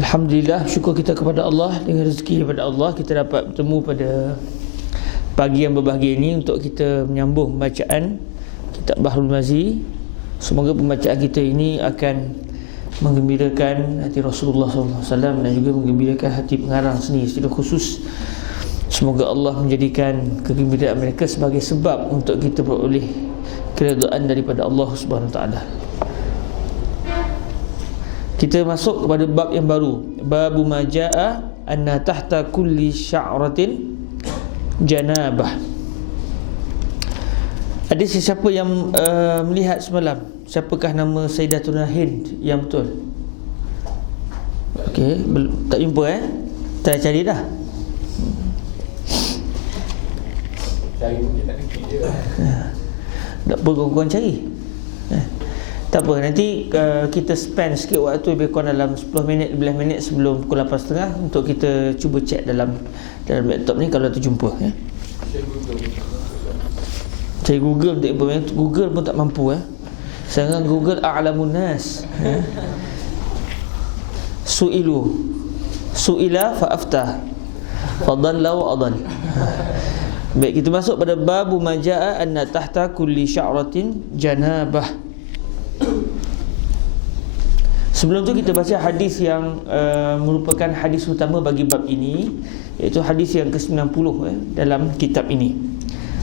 Alhamdulillah, syukur kita kepada Allah. Dengan rezeki daripada Allah, kita dapat bertemu pada pagi yang berbahagia ini untuk kita menyambung bacaan kitab Bahrul Mazi. Semoga pembacaan kita ini akan menggembirakan hati Rasulullah SAW dan juga menggembirakan hati pengarang sendiri secara khusus. Semoga Allah menjadikan kegembiraan mereka sebagai sebab untuk kita beroleh keridaan daripada Allah Subhanahu Wa Taala. Kita masuk kepada bab yang baru, babu majaa anna tahta kulli sya'ratin janabah. Ada sesiapa yang melihat semalam? Siapakah nama Sayyidatuna Hind yang betul? Okey, tak jumpa Tak cari dah. Cari mungkin tak kecil je. Tak apa, korang cari. Tak apa, nanti kita spend sikit waktu lebih kurang dalam 10 minit, 15 minit sebelum pukul 8.30 untuk kita cuba check dalam laptop ni kalau terjumpa Cari Google untuk informasi. Google pun tak mampu Sekarang Google a'lamun nas. Su'ila fa'aftah fadalla wa adall. Baik, kita masuk pada babu majaa anna tahta kulli sya'ratin janabah. Sebelum tu kita baca hadis yang merupakan hadis utama bagi bab ini, iaitu hadis yang ke-90 dalam kitab ini.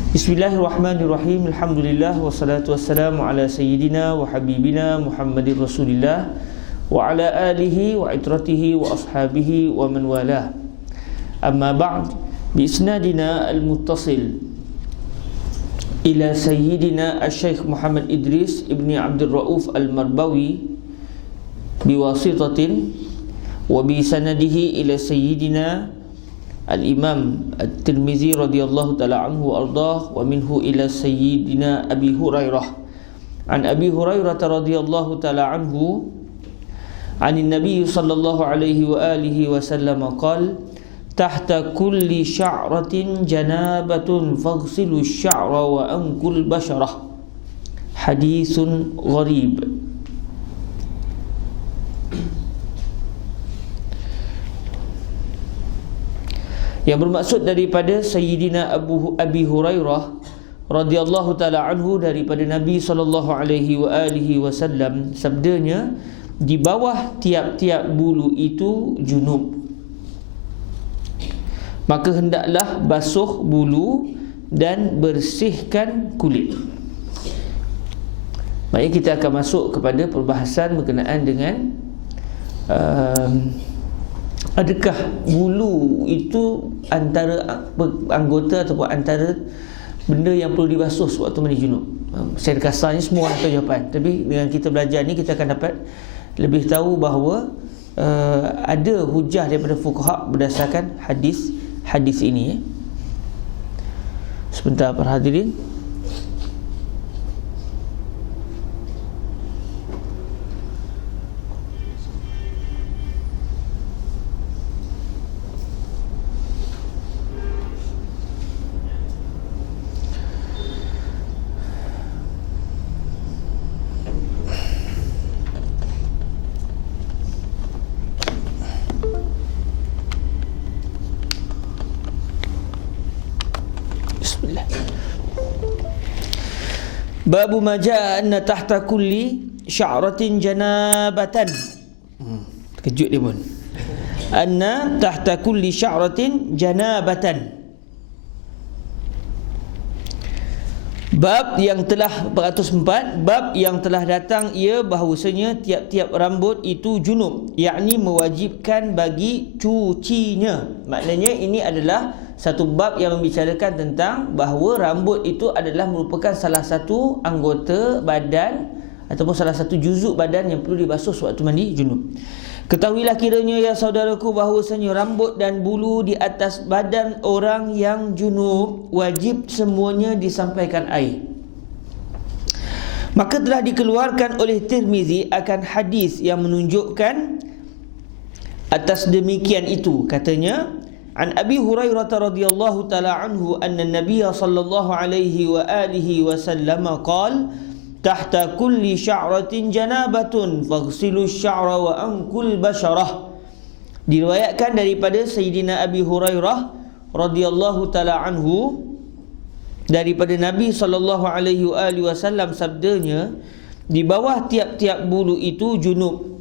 Bismillahirrahmanirrahim. Alhamdulillah wassalatu wassalamu ala sayyidina wa habibina Muhammadir Rasulillah wa ala alihi wa itratihi wa ashabihi wa man walah. Amma ba'd, bi isnadina al-muttasil ila sayyidina al-Syekh Muhammad Idris ibni Abdul Rauf al-Marbawi biwasitatin wa bi sanadihi ila sayyidina al-Imam At-Tirmizi radhiyallahu ta'ala anhu wa ardah, wa minhu ila sayyidina Abi Hurairah an Abi Hurairah radhiyallahu ta'ala anhu anin Nabi sallallahu alaihi wa alihi wa sallam qala tahta kulli sya'ratin janabatun faghsilu sya'ra wa anqul basharah. Hadithun gharib. Yang bermaksud daripada Sayyidina Abi Hurairah radhiyallahu ta'ala anhu daripada Nabi sallallahu alaihi wa alihi wasallam, sabdanya, di bawah tiap-tiap bulu itu junub, maka hendaklah basuh bulu dan bersihkan kulit. Maksudnya kita akan masuk kepada perbahasan berkenaan dengan adakah bulu itu antara anggota ataupun antara benda yang perlu dibasuh sewaktu mandi junub. Secara kasarnya semua orang tahu jawapan, tapi dengan kita belajar ni kita akan dapat lebih tahu bahawa ada hujah daripada fuqaha berdasarkan hadis ini. Sebentar para hadirin. Babu majaa anna tahta kulli sya'ratin janabatan. Terkejut dia pun. Anna tahta kulli sya'ratin janabatan. Bab yang telah 404, bab yang telah datang ia bahawasanya tiap-tiap rambut itu junub, yakni mewajibkan bagi cucinya. Maknanya ini adalah satu bab yang membicarakan tentang bahawa rambut itu adalah merupakan salah satu anggota badan ataupun salah satu juzuk badan yang perlu dibasuh sewaktu mandi junub. Ketahuilah kiranya ya saudaraku bahawasanya rambut dan bulu di atas badan orang yang junub wajib semuanya disampaikan air. Maka telah dikeluarkan oleh Tirmizi akan hadis yang menunjukkan atas demikian itu. Katanya, an Abi Hurairah radhiyallahu ta'ala anhu anna Nabiy sallallahu alaihi wa alihi wasallam qala tahta kulli sya'ratin janabatun faghsilu sya'ra wa anqul basharah. Diriwayatkan daripada Sayyidina Abi Hurairah radhiyallahu taala anhu, daripada Nabi SAW sabdanya, di bawah tiap-tiap bulu itu junub,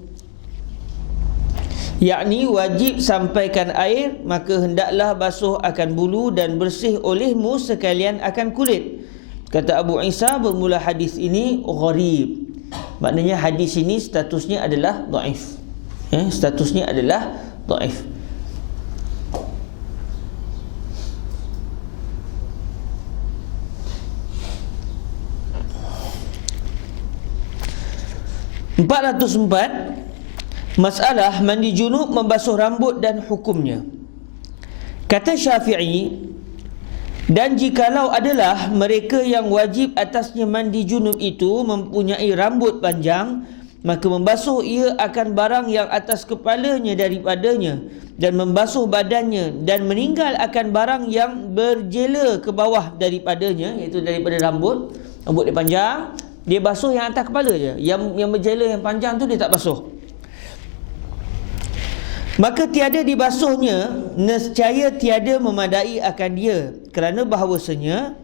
yakni wajib sampaikan air, maka hendaklah basuh akan bulu dan bersih olehmu sekalian akan kulit. Kata Abu Isa, bermula hadis ini gharib. Maknanya hadis ini statusnya adalah dhaif. Statusnya adalah dhaif. Empat masalah mandi junub membasuh rambut dan hukumnya. Kata Syafi'i, dan jikalau adalah mereka yang wajib atasnya mandi junub itu mempunyai rambut panjang, maka membasuh ia akan barang yang atas kepalanya daripadanya, dan membasuh badannya, dan meninggal akan barang yang berjela ke bawah daripadanya, iaitu daripada rambut dia panjang, dia basuh yang atas kepala je. Yang berjela yang panjang tu dia tak basuh. Maka tiada dibasuhnya, nescaya tiada memadai akan dia, kerana bahawasanya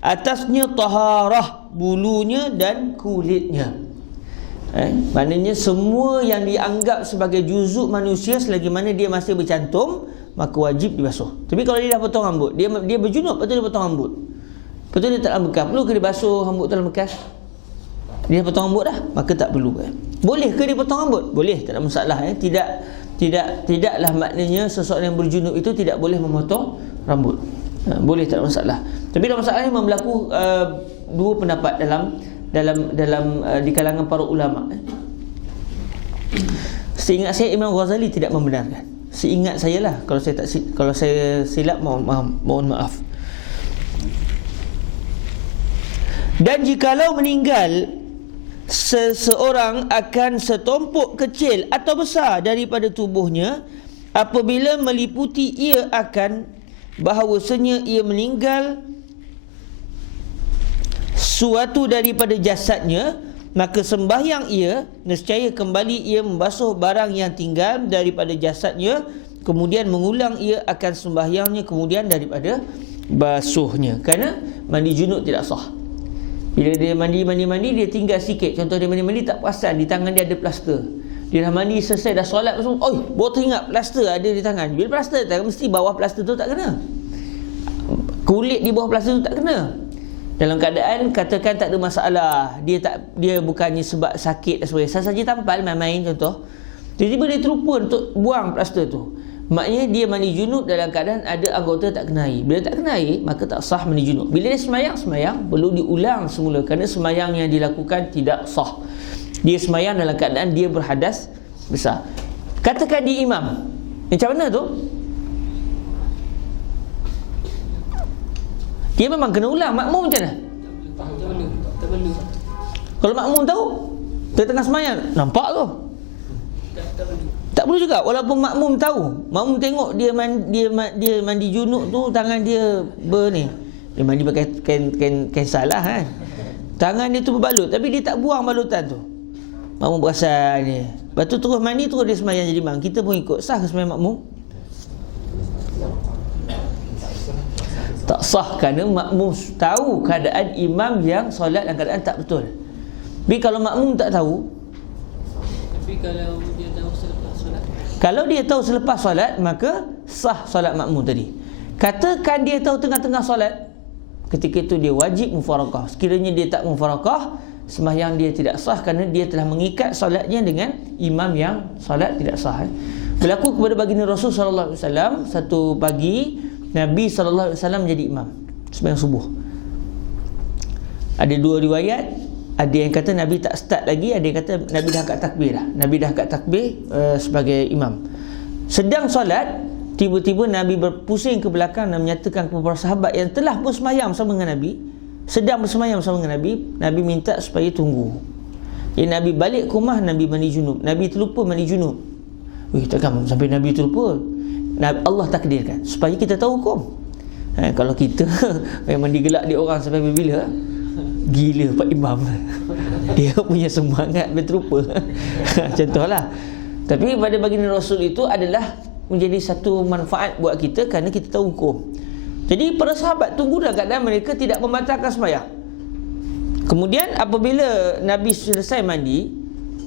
atasnya taharah bulunya dan kulitnya. Maknanya semua yang dianggap sebagai juzuk manusia selagi mana dia masih bercantum, maka wajib dibasuh. Tapi kalau dia dah potong rambut, dia berjunub, lepas tu dia potong rambut, lepas tu dia tak dalam bekas, perlu ke dia basuh rambut tu dalam bekas? Dia potong rambut dah, maka tak perlu. Boleh ke dia potong rambut? Boleh, tak ada masalah. Tidaklah maknanya seseorang yang berjunub itu tidak boleh memotong rambut. Boleh, tak ada masalah. Tapi dalam masalah ini berlaku dua pendapat dalam di kalangan para ulama. Seingat saya Imam Ghazali tidak membenarkan. Seingat saya lah, kalau saya silap mohon maaf. Dan jikalau meninggal seseorang akan setumpuk kecil atau besar daripada tubuhnya, apabila meliputi ia akan bahawasanya ia meninggal suatu daripada jasadnya, maka sembahyang ia, nescaya kembali ia membasuh barang yang tinggal daripada jasadnya, kemudian mengulang ia akan sembahyangnya kemudian daripada basuhnya. Kerana mandi junub tidak sah. Bila dia mandi, dia tinggal sikit. Contoh dia mandi, tak perasan di tangan dia ada plaster. Dia dah mandi selesai, dah solat, baru teringat plaster ada di tangan. Bila plaster tak, mesti bawah plaster tu tak kena, kulit di bawah plaster tu tak kena. Dalam keadaan katakan tak ada masalah, dia bukannya sebab sakit dan sebagainya, saja tampal main-main contoh, tiba-tiba dia terlupa untuk buang plaster tu, maknanya dia mandi junub dalam keadaan ada anggota tak kena air. Bila tak kena air, maka tak sah mandi junub. Bila dia semayang perlu diulang semula, kerana semayang yang dilakukan tidak sah. Dia semayang dalam keadaan dia berhadas besar. Katakan dia imam, macam mana tu? Dia memang kena ulang. Makmum macam mana? Tak perlu. Kalau makmum tahu, tengah semayang, nampak tu, tak perlu juga. Walaupun makmum tahu, makmum tengok dia mandi junub tu, tangan dia dia mandi pakai kain salah kan, tangan dia tu berbalut, tapi dia tak buang balutan tu. Makmum perasan dia, lepas tu terus mandi, terus dia semayang jadi imam. Kita pun ikut. Sah ke semayang makmum? Tak sah, kerana makmum tahu keadaan imam yang solat dalam keadaan tak betul. Tapi kalau makmum tak tahu, tapi kalau dia tahu selepas solat, kalau dia tahu selepas solat, maka sah solat makmum tadi. Katakan dia tahu tengah-tengah solat, ketika itu dia wajib mufarakah. Sekiranya dia tak mufarakah, sembahyang dia tidak sah, kerana dia telah mengikat solatnya dengan imam yang solat tidak sah. Berlaku kepada baginda Rasul sallallahu alaihi wasallam, satu pagi Nabi sallallahu alaihi wasallam menjadi imam sembahyang subuh. Ada dua riwayat, ada yang kata Nabi tak start lagi, ada yang kata Nabi dah angkat takbir dah. Nabi dah angkat takbir sebagai imam. Sedang solat, tiba-tiba Nabi berpusing ke belakang dan menyatakan kepada para sahabat yang telah bersemayam bersama dengan Nabi, sedang bersemayam bersama dengan Nabi minta supaya tunggu. Nabi balik ke rumah, Nabi mandi junub. Nabi terlupa mandi junub. Takkan sampai Nabi terlupa. Allah takdirkan supaya kita tahu hukum. Kalau kita memang digelak dia orang sampai bila, gila Pak Imam, dia punya semangat berterupa. Contohlah, Tapi pada baginda Rasul itu adalah menjadi satu manfaat buat kita kerana kita tahu hukum. Jadi para sahabat tunggu dalam keadaan mereka tidak membatalkan sembahyang. Kemudian apabila Nabi selesai mandi,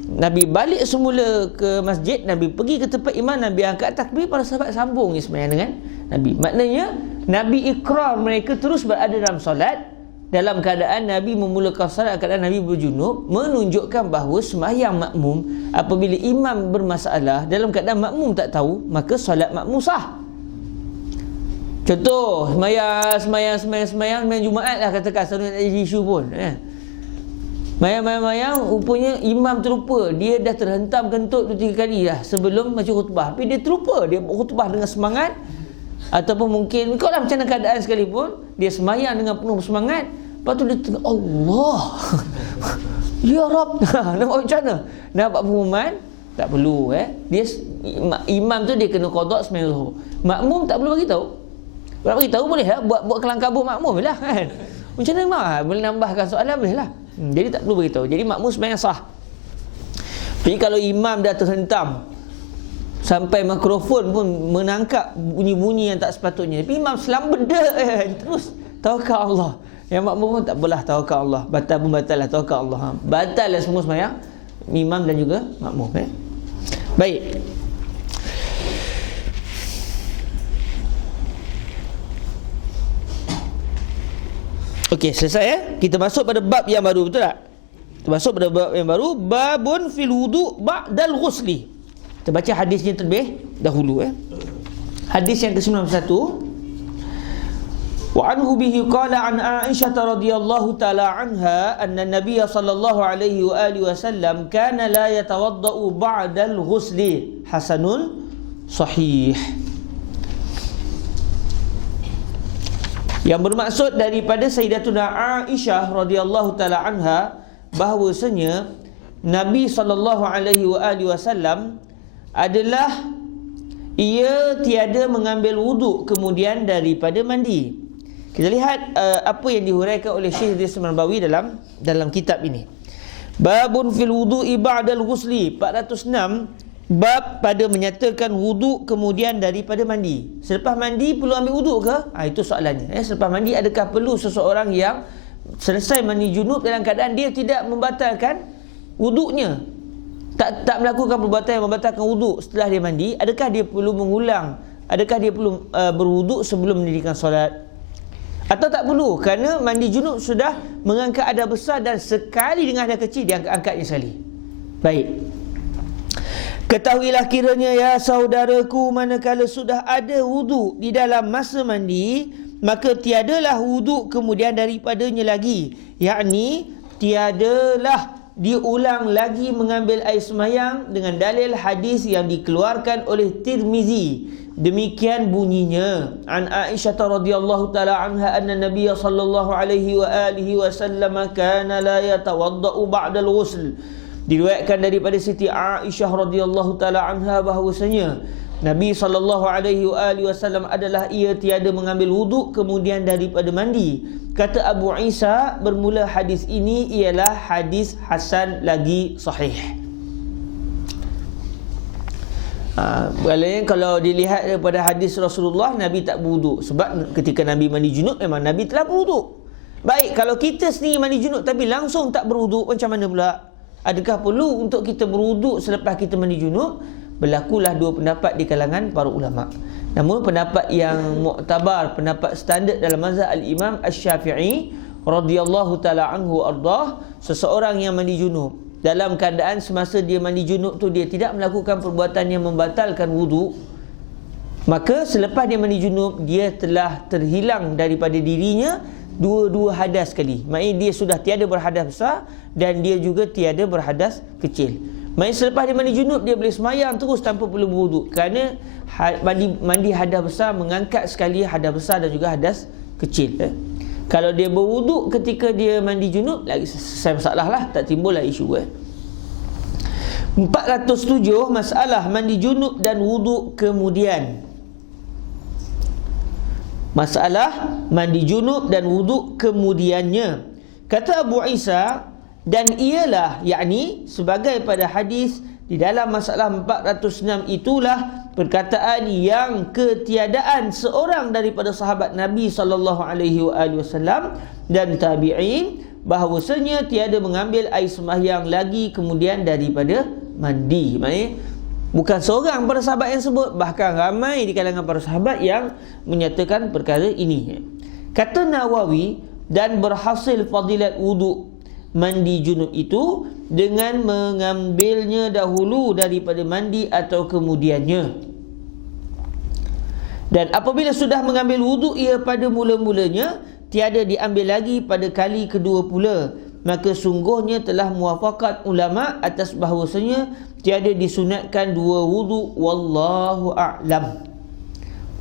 Nabi balik semula ke masjid, Nabi pergi ke tempat imam, Nabi angkat takbir, para sahabat sambung sembahyang dengan Nabi. Maknanya Nabi ikrar mereka terus berada dalam solat dalam keadaan Nabi memulakan solat keadaan Nabi berjunub, menunjukkan bahawa sembahyang makmum apabila imam bermasalah dalam keadaan makmum tak tahu, maka solat makmum sah. Contoh, sembahyang Jumaat lah katakan, selalu nak jadi isu pun. Mayang, rupanya imam terlupa. Dia dah terhentam kentut 2-3 kali dah sebelum baca khutbah. Tapi dia terlupa, dia khutbah dengan semangat. Ataupun mungkin, kau lah macam mana keadaan sekalipun, dia sembahyang dengan penuh semangat. Lepas tu dia tengok, Allah Ya Rab. Nampak macam mana? Nampak pengumuman? Tak perlu. Dia imam tu dia kena qada sembahyang zuhur. Makmum tak perlu bagi tahu. Kalau bagi tahu boleh lah, buat kelang kabut makmum lah kan. Macam mana boleh nambahkan soalan boleh lah. Jadi tak perlu beritahu. Jadi makmum sembahyang sah. Jadi kalau imam dah terhentam sampai mikrofon pun menangkap bunyi-bunyi yang tak sepatutnya, tapi imam selambeda terus tawakal Allah. Yang makmum pun tak apalah, tawakal Allah. Batal pun batal lah, tawakal Allah. Batal lah semua sembahyang imam dan juga makmum. Baik. Okey, selesai Kita masuk pada bab yang baru, betul tak? Kita masuk pada bab yang baru, babun fil wudu' ba'dal ghusli. Kita baca hadisnya terlebih dahulu. Hadis yang ke-91. Wa anhu bihi qala an Aisyah radhiyallahu ta'ala anha anna Nabiy sallallahu alaihi wa alihi wasallam kana la yatawaddau ba'dal ghusli. Hasanun sahih. Yang bermaksud daripada Sayyidatuna Aisyah radhiyallahu taala anha bahawasanya Nabi sallallahu alaihi wasallam adalah ia tiada mengambil wuduk kemudian daripada mandi. Kita lihat apa yang dihuraikan oleh Syekh Idris Marbawi dalam kitab ini. Babun fil wudu'i ba'dal ghusli 406. Bab pada menyatakan wuduk kemudian daripada mandi. Selepas mandi perlu ambil wuduk ke? Itu soalannya. Selepas mandi adakah perlu seseorang yang selesai mandi junub dalam keadaan dia tidak membatalkan wuduknya, tak melakukan perbuatan yang membatalkan wuduk setelah dia mandi, adakah dia perlu mengulang? Adakah dia perlu berwuduk sebelum mendirikan solat? Atau tak perlu kerana mandi junub sudah mengangkat adab besar dan sekali dengan adab kecil dia angkatnya sekali. Baik. Ketahuilah kiranya ya saudaraku, manakala sudah ada wuduk di dalam masa mandi, maka tiadalah wuduk kemudian daripadanya lagi. Yakni tiadalah diulang lagi mengambil air sembahyang dengan dalil hadis yang dikeluarkan oleh Tirmizi. Demikian bunyinya. An Aisyah radhiyallahu taala anha anna Nabiy sallallahu alaihi wa alihi wasallam kana la yatawaddau ba'da al-ghusl. Diriwayatkan daripada Siti Aisyah radhiyallahu taala anha bahawasanya Nabi sallallahu alaihi wasallam adalah ia tiada mengambil wuduk kemudian daripada mandi. Kata Abu Isa, bermula hadis ini ialah hadis hasan lagi sahih. Kalau dilihat daripada hadis Rasulullah, Nabi tak berwuduk sebab ketika Nabi mandi junub memang Nabi telah berwuduk. Baik, kalau kita sendiri mandi junub tapi langsung tak berwuduk, macam mana pula? Adakah perlu untuk kita berwuduk selepas kita mandi junub? Berlakulah dua pendapat di kalangan para ulama. Namun pendapat yang muktabar, pendapat standard dalam mazhab al-Imam Asy-Syafi'i radhiyallahu taala anhu ardah, seseorang yang mandi junub dalam keadaan semasa dia mandi junub tu dia tidak melakukan perbuatan yang membatalkan wuduk, maka selepas dia mandi junub dia telah terhilang daripada dirinya dua-dua hadas sekali. Maksudnya dia sudah tiada berhadas besar dan dia juga tiada berhadas kecil. Maksudnya selepas dia mandi junub dia boleh sembahyang terus tanpa perlu berwuduk kerana mandi hadas besar mengangkat sekali hadas besar dan juga hadas kecil. Kalau dia berwuduk ketika dia mandi junub, lagi selesai masalah lah, tak timbullah isu. 407 masalah mandi junub dan wuduk kemudian. Masalah mandi junub dan wuduk kemudiannya. Kata Abu Isa, dan ialah yakni sebagai pada hadis di dalam masalah 406 itulah perkataan yang ketiadaan seorang daripada sahabat Nabi SAW dan tabi'in bahawasanya tiada mengambil air sembahyang lagi kemudian daripada mandi. Maksudnya bukan seorang para sahabat yang sebut, bahkan ramai di kalangan para sahabat yang menyatakan perkara ini. Kata Nawawi, dan berhasil fadilat wuduk mandi junub itu dengan mengambilnya dahulu daripada mandi atau kemudiannya. Dan apabila sudah mengambil wuduk ia pada mula-mulanya, tiada diambil lagi pada kali kedua pula, maka sungguhnya telah muafakat ulama atas bahawasanya tiada disunatkan dua wuduk. Wallahu a'lam.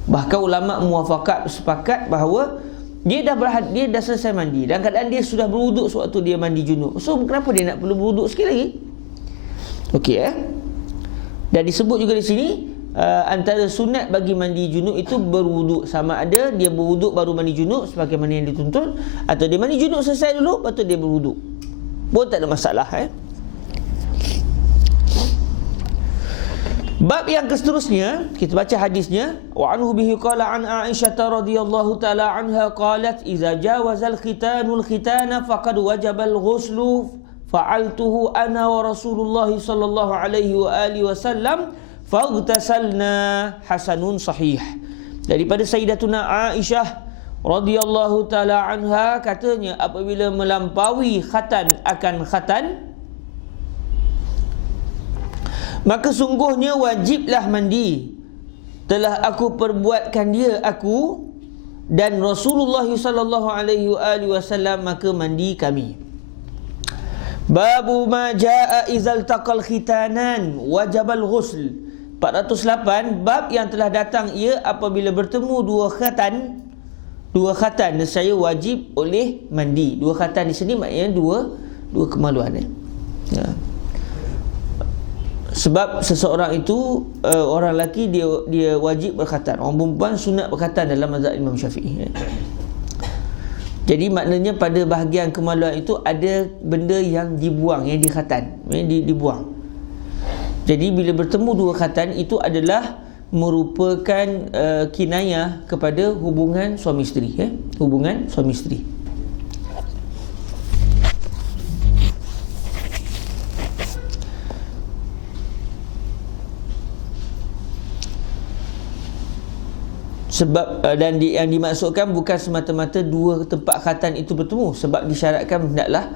Bahkan ulama muafakat sepakat bahawa dia dah selesai mandi dan keadaan dia sudah berwuduk sewaktu dia mandi junub. So kenapa dia nak perlu berwuduk sekali lagi? Okey Dan disebut juga di sini antara sunat bagi mandi junub itu berwuduk, sama ada dia berwuduk baru mandi junub sebagaimana yang dituntut, atau dia mandi junub selesai dulu lepas tu dia berwuduk. Pun tak ada masalah. Bab yang seterusnya kita baca hadisnya. Wa anhu bihi qala an Aisyah radhiyallahu taala anha qalat idza jawazal khitanul khitana faqad wajabal ghuslu fa'altuhu ana wa Rasulullah sallallahu alaihi wa alihi wasallam faghtasalna. Hasanun sahih. Daripada Sayyidatuna Aisyah radhiyallahu taala anha katanya, apabila melampaui khatan akan khatan, maka sungguhnya wajiblah mandi. Telah aku perbuatkan dia, aku dan Rasulullah sallallahu alaihi wasallam, maka mandi kami. Babu ma jaa izal taqal khitanan wajabal ghusl. 408, bab yang telah datang ia apabila bertemu dua khatan nescaya wajib oleh mandi. Dua khatan di sini maknanya dua kemaluan. Sebab seseorang itu orang lelaki dia wajib berkhatan, orang perempuan sunat berkhatan dalam mazhab Imam Syafi'i. Jadi maknanya pada bahagian kemaluan itu ada benda yang dibuang, yang dikhatan, dibuang. Jadi bila bertemu dua khatan itu adalah merupakan kinayah kepada hubungan suami isteri, hubungan suami isteri. Sebab dan yang dimaksudkan bukan semata-mata dua tempat khatan itu bertemu, sebab disyaratkan hendaklah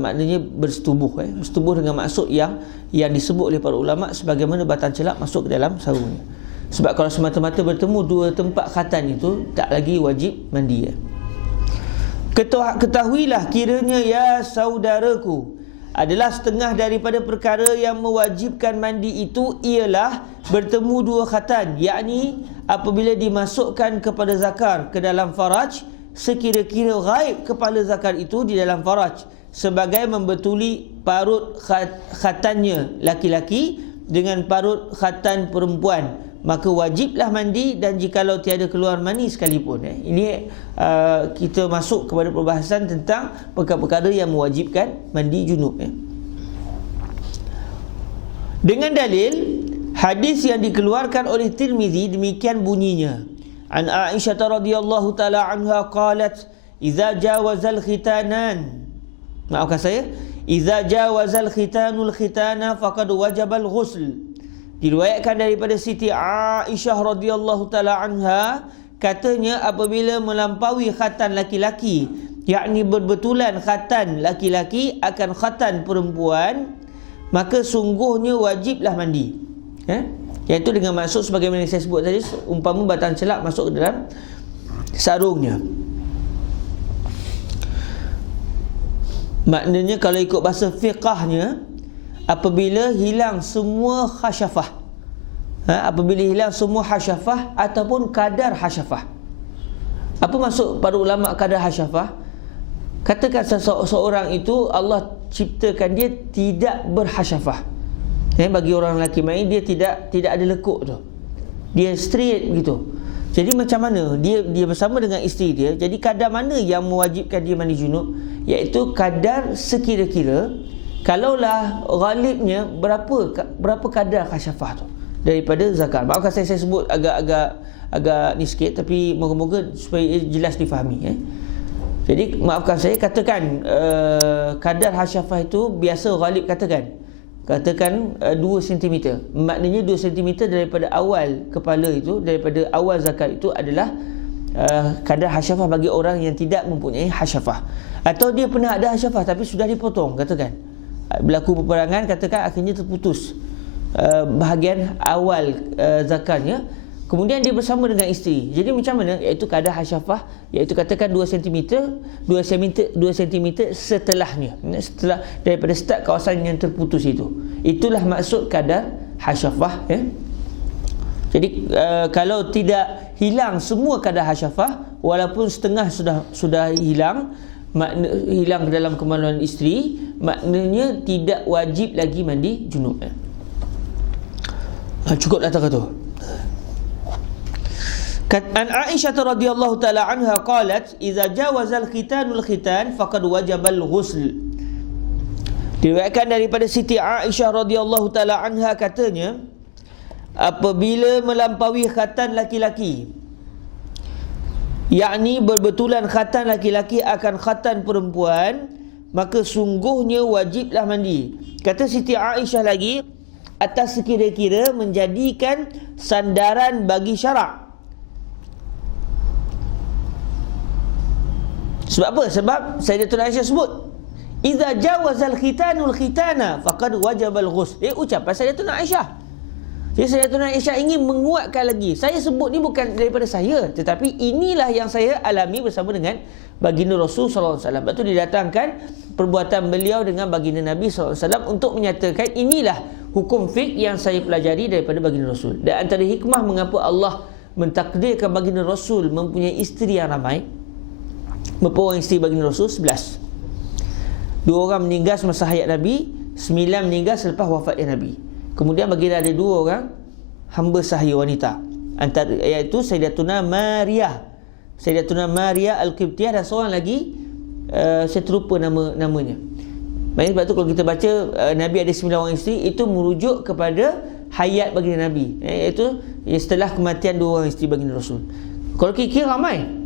maknanya bersetubuh, bersetubuh dengan maksud yang disebut oleh para ulama sebagaimana batang celak masuk ke dalam sarungnya. Sebab kalau semata-mata bertemu dua tempat khatan itu tak lagi wajib mandi. Ketahuilah kiranya ya saudaraku, adalah setengah daripada perkara yang mewajibkan mandi itu ialah bertemu dua khatan, yakni apabila dimasukkan kepada zakar ke dalam faraj, sekira-kira ghaib kepala zakar itu di dalam faraj, sebagai membetuli parut khatannya laki-laki dengan parut khatan perempuan, maka wajiblah mandi. Dan jikalau tiada keluar mani sekalipun. Ini kita masuk kepada perbahasan tentang perkara-perkara yang mewajibkan mandi junub. Dengan dalil hadis yang dikeluarkan oleh Tirmizi, demikian bunyinya. An Aisyah radhiyallahu taala anha qalat idza jawazal khitanan, maafkan saya, idza jawazal khitanul khitana faqad wajabal ghusl. Diriwayatkan daripada Siti Aisyah radhiyallahu taala anha, katanya apabila melampaui khatan laki-laki, yakni berbetulan khatan laki-laki akan khatan perempuan, maka sungguhnya wajiblah mandi. Iaitu dengan maksud sebagaimana saya sebut tadi, umpama batang celak masuk ke dalam sarungnya. Maknanya kalau ikut bahasa fiqahnya, apabila hilang semua khasyafah, apabila hilang semua hasyafah ataupun kadar hasyafah. Apa maksud para ulama kadar hasyafah? Katakan seseorang itu Allah ciptakan dia tidak berhasyafah. Bagi orang lelaki main dia tidak ada lekuk tu, dia straight begitu. Jadi macam mana dia bersama dengan isteri dia, jadi kadar mana yang mewajibkan dia mandi junub? Iaitu kadar sekira-kira kalaulah ghalibnya berapa kadar khasyafah tu daripada zakar. Maafkan saya sebut agak ni sikit, tapi moga-moga supaya jelas difahami. Jadi maafkan saya, katakan kadar khasyafah itu biasa ghalib katakan 2 cm. Maknanya 2 cm daripada awal kepala itu, daripada awal zakat itu adalah kadar khasyafah bagi orang yang tidak mempunyai khasyafah. Atau dia pernah ada khasyafah tapi sudah dipotong, katakan berlaku peperangan, katakan akhirnya terputus bahagian awal zakatnya, kemudian dia bersama dengan isteri. Jadi macam mana? Iaitu kadar khasyafah, iaitu katakan 2 cm setelahnya, setelah daripada start kawasan yang terputus itu. Itulah maksud kadar khasyafah. Jadi kalau tidak hilang semua kadar khasyafah, walaupun setengah sudah hilang, hilang dalam kemaluan isteri, maknanya tidak wajib lagi mandi junub. Cukup datang tu. An Aisyah radhiyallahu taala anha qalat idza jawaza al-khitanul khitan faqad wajaba al-ghusl. Diriwayatkan daripada Siti Aisyah radhiyallahu taala anha, katanya apabila melampaui khatan laki-laki, yakni berbetulan khatan laki-laki akan khatan perempuan, maka sungguhnya wajiblah mandi. Kata Siti Aisyah lagi, atas sekira-kira menjadikan sandaran bagi syarak. Sebab apa? Sebab Sayyidatuna Aisyah sebut idza jawazal khitanul khitana faqad wajabal ghusl. Ucapan Sayyidatuna Aisyah. Jadi Sayyidatuna Aisyah ingin menguatkan lagi. Saya sebut ni bukan daripada saya, tetapi inilah yang saya alami bersama dengan baginda Rasul sallallahu alaihi wasallam. Lepas tu didatangkan perbuatan beliau dengan baginda Nabi sallallahu alaihi wasallam untuk menyatakan inilah hukum fiqh yang saya pelajari daripada baginda Rasul. Dan antara hikmah mengapa Allah mentakdirkan baginda Rasul mempunyai isteri yang ramai, berapa orang isteri baginda Rasul? 11. 2 orang meninggal semasa hayat Nabi, 9 meninggal selepas wafatnya Nabi. Kemudian baginda ada 2 orang hamba sahaya wanita, antara iaitu Sayyidatuna Maria Al-Qibtiyah, dan seorang lagi saya terlupa namanya. Maksudnya sebab tu kalau kita baca Nabi ada 9 orang isteri, itu merujuk kepada hayat baginda Nabi, iaitu setelah kematian 2 orang isteri baginda Rasul. Kalau kira ramai.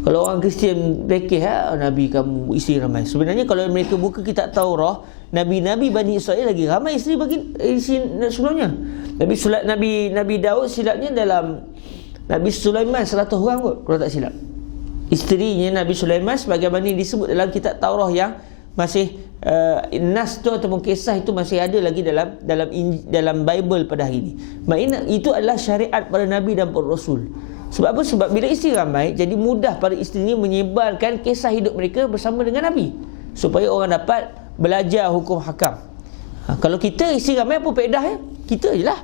Kalau orang Kristian rekeh, Nabi kamu isteri ramai. Sebenarnya kalau mereka buka kitab Taurah, Nabi-Nabi Bani Israel lagi ramai isteri sebelumnya. Nabi Daud silapnya dalam Nabi Sulaiman 100 orang kot kalau tak silap. Isterinya Nabi Sulaiman sebagaimana disebut dalam kitab Taurah yang masih nas tu ataupun kisah itu masih ada lagi dalam Bible pada hari ini. Maknanya itu adalah syariat para Nabi dan para Rasul. Sebab apa? Sebab bila isteri ramai, jadi mudah para isteri ini menyebarkan kisah hidup mereka bersama dengan Nabi, supaya orang dapat belajar hukum hakam. Kalau kita isteri ramai, apa faedah ya? Kita je lah,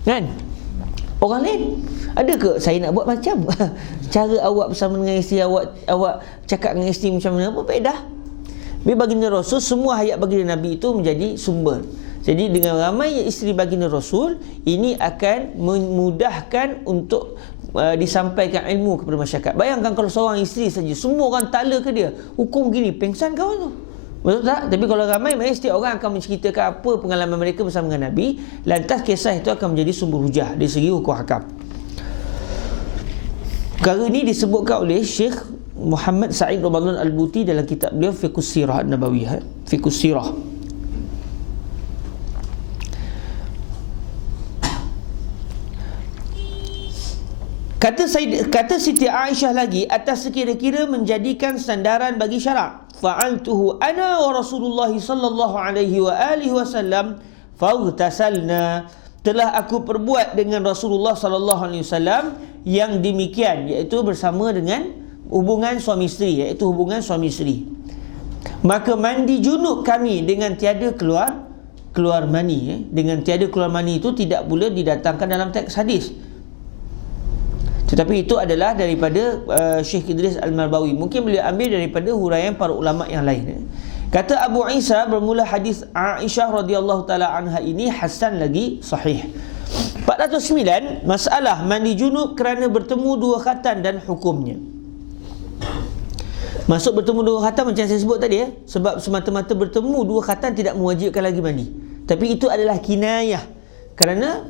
kan? Orang lain ada ke saya nak buat macam cara awak bersama dengan isteri awak cakap dengan isteri macam mana, apa faedah? Bila baginda Rasul, semua hayat baginda Nabi itu menjadi sumber. Jadi dengan ramai isteri baginda Rasul, ini akan memudahkan untuk disampaikan ilmu kepada masyarakat. Bayangkan kalau seorang isteri saja, semua orang tala ke dia, hukum gini, pengsan kau tu. Betul tak? Tapi kalau ramai, setiap orang akan menceritakan apa pengalaman mereka bersama dengan Nabi, lantas kisah itu akan menjadi sumber hujah dari segi hukum hakam. Perkara ini disebutkan oleh Syekh Muhammad Sa'id Ramadan Al-Buti dalam kitab beliau Fiqhus Sirah An-Nabawiyah. Fiqhus Sirah. Kata Siti Aisyah lagi, atas sekira-kira menjadikan sandaran bagi syarak, fa'altuhu ana wa Rasulullah sallallahu alaihi wa alihi wasallam faghtasalna, telah aku perbuat dengan Rasulullah sallallahu alaihi wasallam yang demikian, iaitu bersama dengan hubungan suami isteri, iaitu hubungan suami isteri. Maka mandi junub kami dengan tiada keluar mani. Dengan tiada keluar mani itu tidak pula didatangkan dalam teks hadis, tetapi itu adalah daripada Syekh Idris Al-Marbawi. Mungkin beliau ambil daripada huraian para ulama yang lain. Kata Abu Isa, bermula hadis Aisyah radhiyallahu taala anha ini hasan lagi sahih. 409, masalah mandi junub kerana bertemu 2 khatan dan hukumnya. Masuk bertemu dua khatam macam saya sebut tadi sebab semata-mata bertemu dua khatam tidak mewajibkan lagi mandi. Tapi itu adalah kinayah. Kerana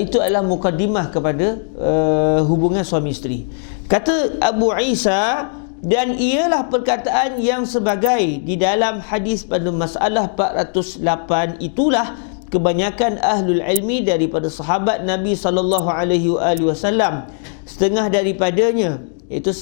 itu adalah mukaddimah kepada hubungan suami isteri. Kata Abu Isa, dan ialah perkataan yang sebagai di dalam hadis pada masalah 408 itulah kebanyakan ahlul ilmi daripada sahabat Nabi SAW. Setengah daripadanya, iaitu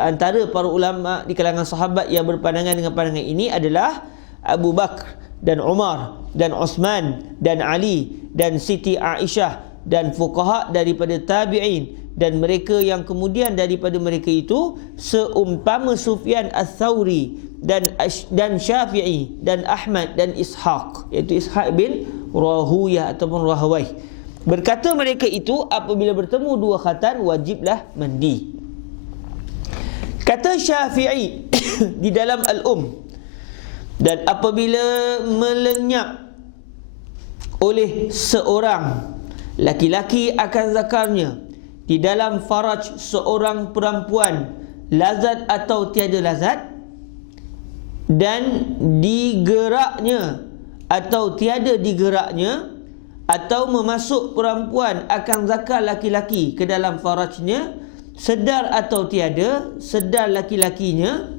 antara para ulama di kalangan sahabat yang berpandangan dengan pandangan ini adalah Abu Bakar dan Umar dan Uthman dan Ali dan Siti Aisyah dan fuqaha daripada tabi'in, dan mereka yang kemudian daripada mereka itu seumpama Sufyan Ats-Tsauri dan Syafi'i dan Ahmad dan Ishaq, iaitu Ishaq bin Rahuyah ataupun Rahawai. Berkata mereka itu apabila bertemu dua khatan wajiblah mandi. Kata Syafi'i di dalam Al-Um, dan apabila melenyap oleh seorang laki-laki akan zakarnya di dalam faraj seorang perempuan, lazat atau tiada lazat, dan digeraknya atau tiada digeraknya, atau memasuk perempuan akan zakar laki-laki ke dalam farajnya, sedar atau tiada sedar laki-lakinya,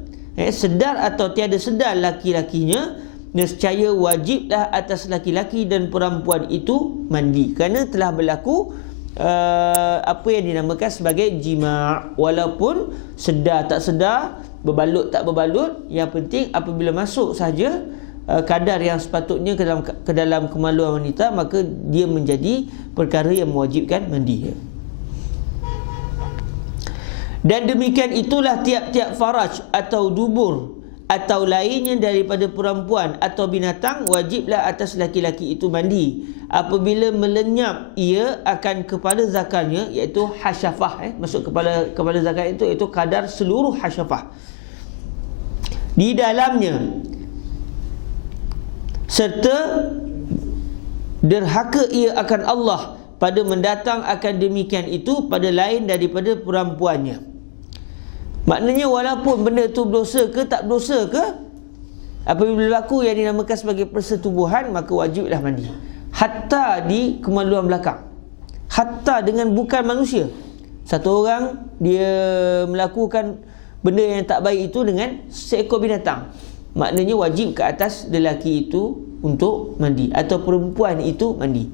sedar atau tiada sedar laki-lakinya, nescaya wajiblah atas laki-laki dan perempuan itu mandi, kerana telah berlaku apa yang dinamakan sebagai jima'. Walaupun sedar tak sedar, berbalut tak berbalut, yang penting apabila masuk saja kadar yang sepatutnya ke dalam kemaluan wanita, maka dia menjadi perkara yang mewajibkan mandi. Dan demikian itulah tiap-tiap faraj atau dubur atau lainnya daripada perempuan atau binatang, wajiblah atas laki-laki itu mandi apabila melenyap ia akan kepala zakarnya, iaitu hasyafah. Masuk kepala zakar itu iaitu kadar seluruh hasyafah di dalamnya, serta derhaka ia akan Allah pada mendatang akan demikian itu pada lain daripada perempuannya. Maknanya walaupun benda tu berdosa ke tak berdosa ke, apabila berlaku yang dinamakan sebagai persetubuhan, maka wajiblah mandi. Hatta di kemaluan belakang, hatta dengan bukan manusia. Satu orang dia melakukan benda yang tak baik itu dengan seekor binatang, maknanya wajib ke atas lelaki itu untuk mandi, atau perempuan itu mandi.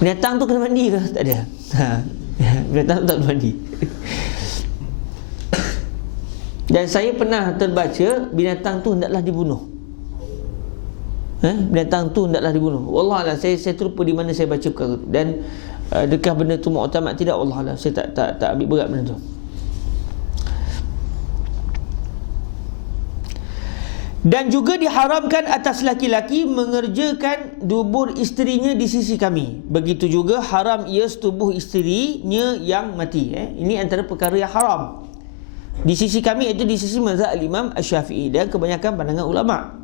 Binatang tu kena mandi ke? Tak ada. Binatang tu tak kena mandi. Dan saya pernah terbaca binatang tu hendaklah dibunuh. Binatang tu hendaklah dibunuh. Wallahualam, saya terlupa di mana saya baca perkara tu. Dan adakah benda tu mu'tamad tidak, wallahualam, saya tak ambil berat benda tu. Dan juga diharamkan atas laki-laki mengerjakan dubur isterinya di sisi kami. Begitu juga haram ia setubuh isterinya yang mati. Ini antara perkara yang haram di sisi kami, iaitu di sisi mazhab Imam Asy-Syafi'i dan kebanyakan pandangan ulama.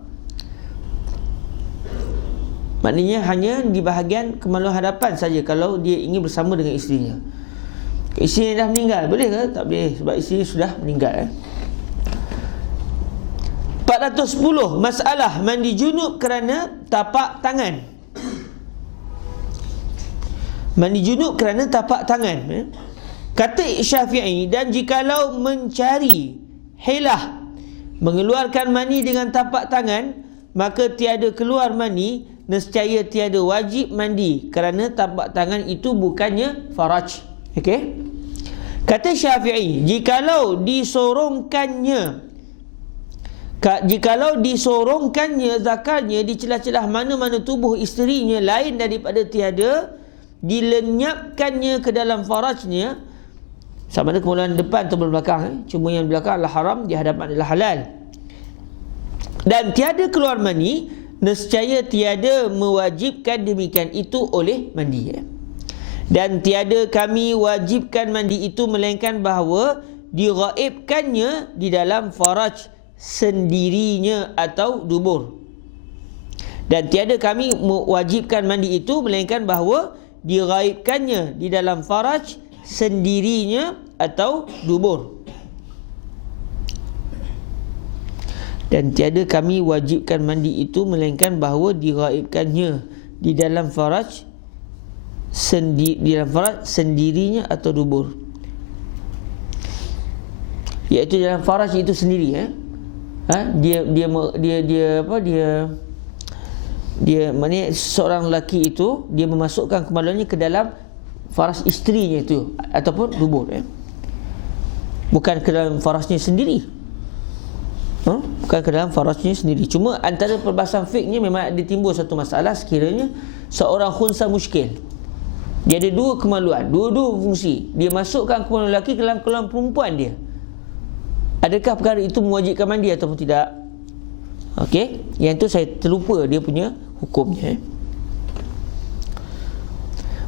Maknanya hanya di bahagian kemaluan hadapan saja kalau dia ingin bersama dengan isterinya. Isterinya dah meninggal, boleh ke? Tak boleh, sebab isterinya sudah meninggal. 410. Masalah mandi junub kerana tapak tangan. Mandi junub kerana tapak tangan. Kata Syafi'i, dan jikalau mencari hilah mengeluarkan mani dengan tapak tangan, maka tiada keluar mani, nescaya tiada wajib mandi, kerana tapak tangan itu bukannya faraj. Okey. Kata Syafi'i, jikalau disorongkannya zakarnya di celah-celah mana-mana tubuh isterinya lain daripada tiada dilenyapkannya ke dalam farajnya, sama ada kemaluan depan atau belakang, cuma yang belakang adalah haram, di hadapan adalah halal, dan tiada keluar mani, nescaya tiada mewajibkan demikian itu oleh mandi. Dan tiada kami wajibkan mandi itu melainkan bahawa dighaibkannya di dalam faraj sendirinya atau dubur. Dan tiada kami mewajibkan mandi itu melainkan bahawa dighaibkannya di dalam faraj sendirinya atau dubur. Dan tiada kami wajibkan mandi itu melainkan bahawa diraibkannya di dalam faraj sendirinya atau dubur, iaitu dalam faraj itu sendiri. Dia maknanya seorang lelaki itu dia memasukkan kemaluannya ke dalam faraj isterinya itu ataupun dubur, bukan ke dalam farajnya sendiri. Bukan ke dalam farajnya sendiri. Cuma antara perbahasan fiqhnya memang ada timbul satu masalah sekiranya seorang khunsa muskil, dia ada dua kemaluan, dua fungsi. Dia masukkan kemaluan lelaki ke dalam kemaluan perempuan dia. Adakah perkara itu mewajibkan mandi ataupun tidak? Okey, yang itu saya terlupa dia punya hukumnya.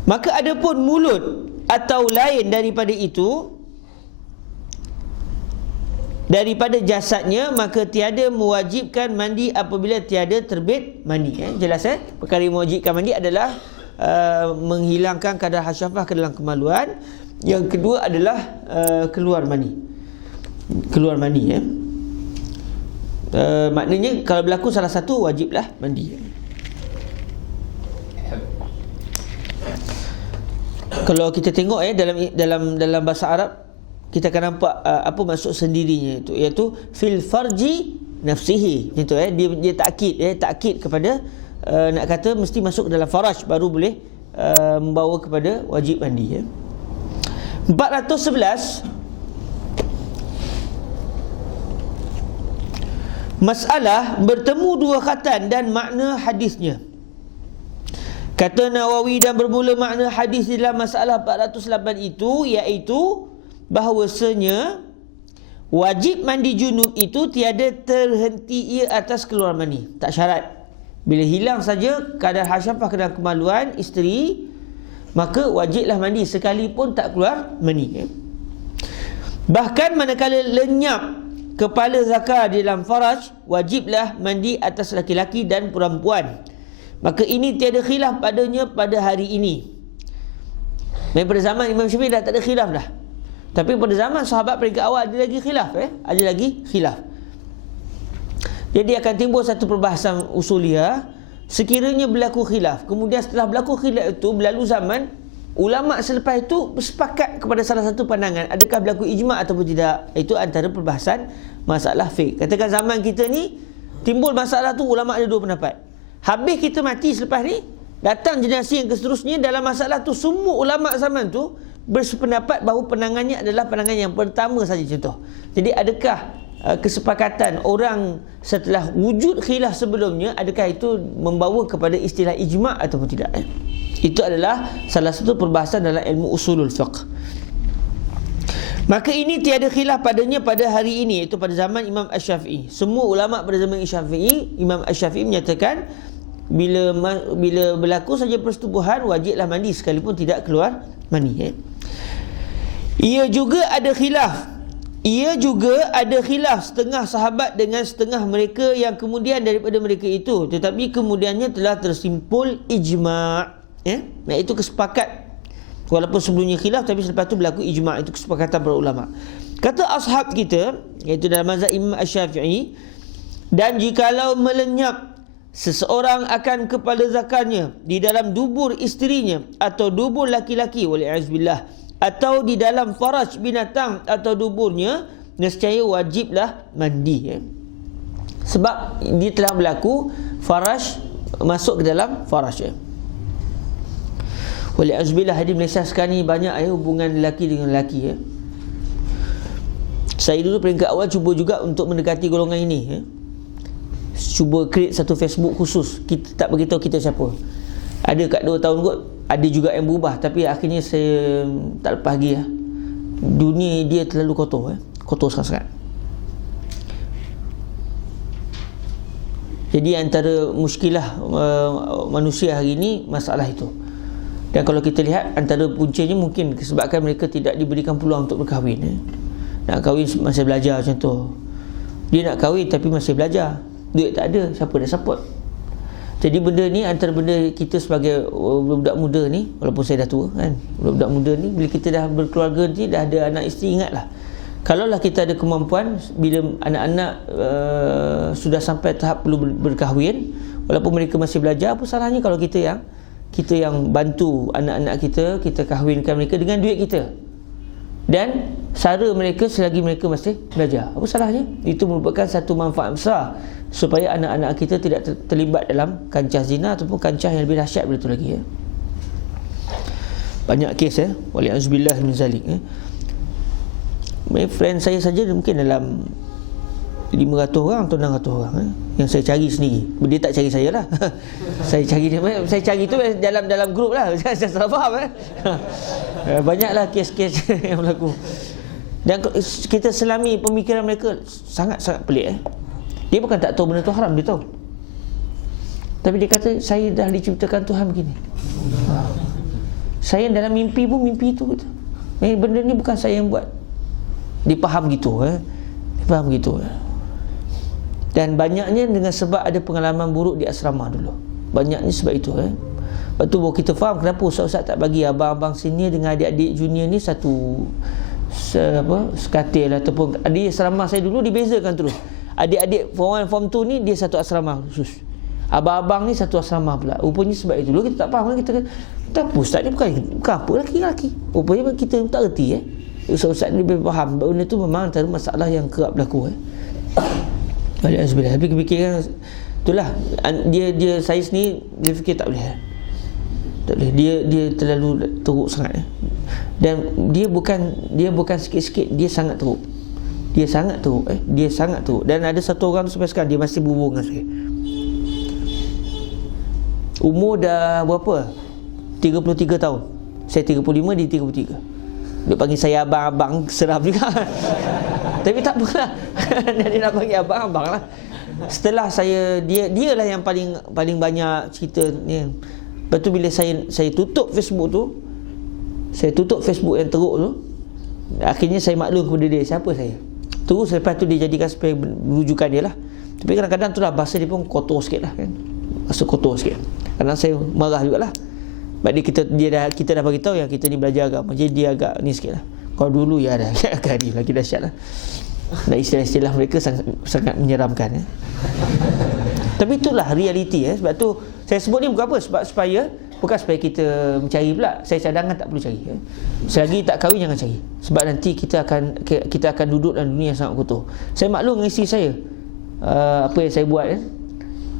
Maka adapun mulut atau lain daripada itu, daripada jasadnya, maka tiada mewajibkan mandi apabila tiada terbit mandi. Jelas perkara yang mewajibkan mandi adalah menghilangkan kadar hasyafah ke dalam kemaluan. Yang kedua adalah keluar mani. Maknanya kalau berlaku salah satu, wajiblah mandi. Kalau kita tengok dalam bahasa Arab, kita akan nampak apa maksud sendirinya itu, iaitu fil farji nafsihi. Itu dia takkid kepada nak kata mesti masuk ke dalam faraj baru boleh membawa kepada wajib mandi. 411, masalah bertemu dua khatan dan makna hadisnya. Kata Nawawi, dan bermula makna hadis dalam masalah 408 itu iaitu bahawasanya wajib mandi junub itu tiada terhenti ia atas keluar mani. Tak syarat. Bila hilang saja kadar hasyafah ke dalam kemaluan isteri, maka wajiblah mandi sekalipun tak keluar mani. Bahkan manakala lenyap kepala zakar di dalam faraj, wajiblah mandi atas laki-laki dan perempuan. Maka ini tiada khilaf padanya pada hari ini. Pada zaman Imam Syafi'i dah tak ada khilaf dah. Tapi pada zaman sahabat peringkat awal ada lagi khilaf. Ada lagi khilaf. Jadi akan timbul satu perbahasan usuliyah. Sekiranya berlaku khilaf, kemudian setelah berlaku khilaf itu, berlalu zaman, ulama' selepas itu bersepakat kepada salah satu pandangan. Adakah berlaku ijma' ataupun tidak? Itu antara perbahasan masalah fiqh. Katakan zaman kita ni timbul masalah tu, ulama' ada dua pendapat. Habis kita mati selepas ni, datang generasi yang seterusnya, dalam masalah tu semua ulama' zaman tu bersependapat bahawa penangannya adalah pandangan yang pertama saja contoh. Jadi adakah kesepakatan orang setelah wujud khilaf sebelumnya, adakah itu membawa kepada istilah ijma' ataupun tidak? Itu adalah salah satu perbahasan dalam ilmu usulul fiqh. Maka ini tiada khilaf padanya pada hari ini, iaitu pada zaman Imam Asy-Syafi'i. Semua ulama pada zaman Syafi'i, Imam Asy-Syafi'i menyatakan bila berlaku saja persetubuhan, wajiblah mandi sekalipun tidak keluar mani. Ia juga ada khilaf setengah sahabat dengan setengah mereka yang kemudian daripada mereka itu, tetapi kemudiannya telah tersimpul ijma'. Nah, itu kesepakat. Walaupun sebelumnya khilaf, tapi selepas itu berlaku ijma'. Itu kesepakatan para ulama. Kata ashab kita, iaitu dalam mazhab Imam Asy-Syafi'i, dan jikalau melenyap seseorang akan kepala zakarnya di dalam dubur isterinya atau dubur laki-laki, wali'azbillah, atau di dalam faraj binatang atau duburnya, nescaya wajiblah mandi. Sebab dia telah berlaku faraj, masuk ke dalam faraj. Wali'azbillah, di Malaysia sekarang ni banyak hubungan lelaki dengan lelaki. Saya dulu peringkat awal cuba juga untuk mendekati golongan ini. Cuba create satu Facebook khusus, kita tak beritahu kita siapa. Ada kat 2 tahun kot, ada juga yang berubah, tapi akhirnya saya tak lepas lagi. Dunia dia terlalu kotor, kotor sangat. Jadi antara muskilah manusia hari ini masalah itu. Dan kalau kita lihat, antara puncanya mungkin disebabkan mereka tidak diberikan peluang untuk berkahwin. Nak kahwin masih belajar contoh. Dia nak kahwin tapi masih belajar, duit tak ada, siapa nak support? Jadi benda ni, antara benda kita sebagai budak muda ni, walaupun saya dah tua kan, budak muda ni, bila kita dah berkeluarga ni, dah ada anak isteri, ingatlah Kalaulah kita ada kemampuan, bila anak-anak sudah sampai tahap perlu berkahwin, walaupun mereka masih belajar, apa salahnya kalau kita yang bantu anak-anak kita kahwinkan mereka dengan duit kita dan sara mereka selagi mereka masih belajar. Apa salahnya? Itu merupakan satu manfaat besar supaya anak-anak kita tidak terlibat dalam kancah zina ataupun kancah yang lebih dahsyat daripada itu lagi, ya. Banyak kes, wali'azubillah min zalik. Friend saya saja mungkin dalam 500 orang atau 600 orang yang saya cari sendiri. Dia tak cari saya lah. Saya cari tu dalam grup lah. Saya salah faham. Banyaklah kes-kes yang berlaku. Dan kita selami pemikiran mereka sangat-sangat pelik. Dia bukan tak tahu benda tu haram, dia tahu. Tapi dia kata saya dah diciptakan Tuhan begini. Saya dalam mimpi pun mimpi itu. Benda ni bukan saya yang buat. Dia faham gitu. Dia faham gitu. Dan banyaknya dengan sebab ada pengalaman buruk di asrama dulu. Banyaknya sebab itu. Lepas tu baru kita faham kenapa ustaz-ustaz tak bagi abang-abang senior dengan adik-adik junior ni satu sekatil ataupun di asrama saya dulu dibezakan terus. Adik-adik form 1 form 2 ni dia satu asrama khusus. Abang-abang ni satu asrama pula. Rupanya sebab itu dulu kita tak faham, kita apa ustaz ni bukan apa lelaki-lelaki. Rupanya kita tak erti ustaz ni lebih faham. Benda tu memang antara masalah yang kerap berlaku. Alhamdulillah. Tapi kepikiran itulah dia saya sendiri dia fikir tak boleh. Tak boleh. Dia terlalu teruk sangat. Dan dia bukan sikit-sikit, dia sangat teruk. Dia sangat teruk. Dan ada satu orang sampai sekarang dia masih berhubung dengan saya. Umur dah berapa? 33 tahun. Saya 35, dia 33. Dia panggil saya abang-abang, seram juga. Tapi tak apalah. Dia nak panggil abang-abang lah. Setelah dia lah yang paling banyak cerita ni. Lepas tu bila saya tutup Facebook tu, saya tutup Facebook yang teruk tu, akhirnya saya maklum kepada dia siapa saya. Terus lepas tu dia jadikan supaya rujukan dia lah. Tapi kadang-kadang tu lah bahasa dia pun kotor sikit lah kan. Bahasa kotor sikit. Kadang saya marah jugalah. Sebab kita dah bagi tahu yang kita ni belajar agama. Jadi dia agak ni sikit lah. Kalau dulu ya dah agak ni lagi dahsyat lah. Dan istilah-istilah mereka sangat menyeramkan. Tapi itulah realiti. Sebab tu saya sebut ni bukan apa, bukan supaya kita mencari pula. Saya cadangkan tak perlu cari. Selagi tak kahwin jangan cari. Sebab nanti kita akan duduk dalam dunia yang sangat kotor. Saya maklum dengan isteri saya apa yang saya buat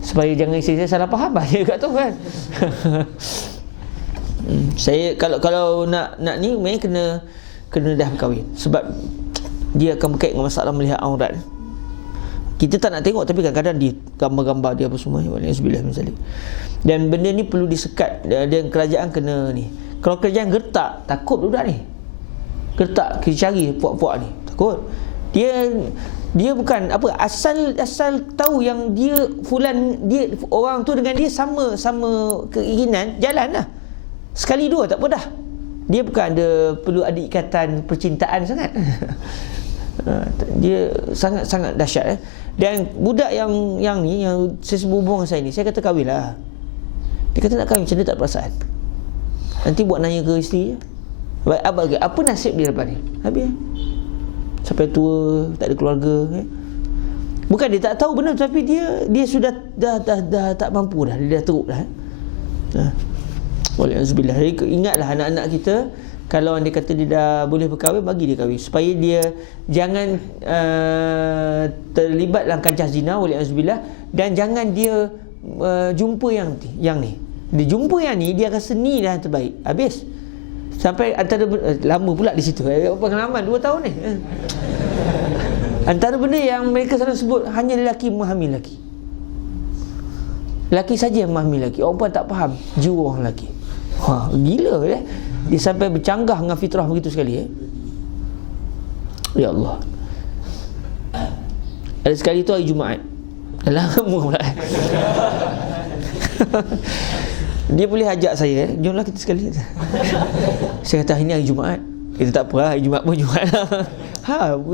supaya jangan isteri saya salah faham lah. Dia kat tu kan. Saya kalau nak ni memang kena dah berkahwin. Sebab dia akan berkait dengan masalah melihat aurat. Kita tak nak tengok, tapi kadang-kadang dia gambar-gambar dia apa semua. Waliyahzubillah min zalik. Dan benda ni perlu disekat. Dan kerajaan kena ni. Kalau kerajaan gertak, takut budak ni. Gertak, kita cari puak-puak ni. Takut. Dia bukan apa, asal tahu yang dia orang tu dengan dia sama keinginan, jalan lah. Sekali dua tak apa dah. Dia bukan perlu ada ikatan percintaan sangat. Dia sangat dahsyat. Dan budak yang ni, yang saya berhubung dengan saya ni, saya kata kahwin lah. Dia kata nak kahwin, macam dia tak perasaan. Nanti buat nanya ke isteri apa nasib dia lepas ni. Habis sampai tua, tak ada keluarga. Bukan dia tak tahu benda, tapi dia sudah dah tak mampu dah. Dia dah teruk dah. Walhamdulillah. Ingatlah anak-anak kita, kalau dia kata dia dah boleh berkahwin, bagi dia kahwin supaya dia jangan terlibat dalam kancah zina, walhamdulillah. Dan jangan dia jumpa yang ni. Dia jumpa yang ni, dia rasa ni dah yang terbaik. Habis. Sampai antara lama pula di situ. Pengalaman 2 tahun ni. Antara benda yang mereka selalu sebut, hanya lelaki memahami lelaki. Lelaki saja yang memahami lelaki. Orang pun tak faham jiwa orang lelaki. Gila dia sampai bercanggah dengan fitrah begitu sekali. Ya Allah. Ada sekali tu hari Jumaat. Lama pula. Dia boleh ajak saya, jomlah kita sekali. Saya kata hari ni hari Jumaat. Kita tak apa, hari Jumaat pun Jumaat.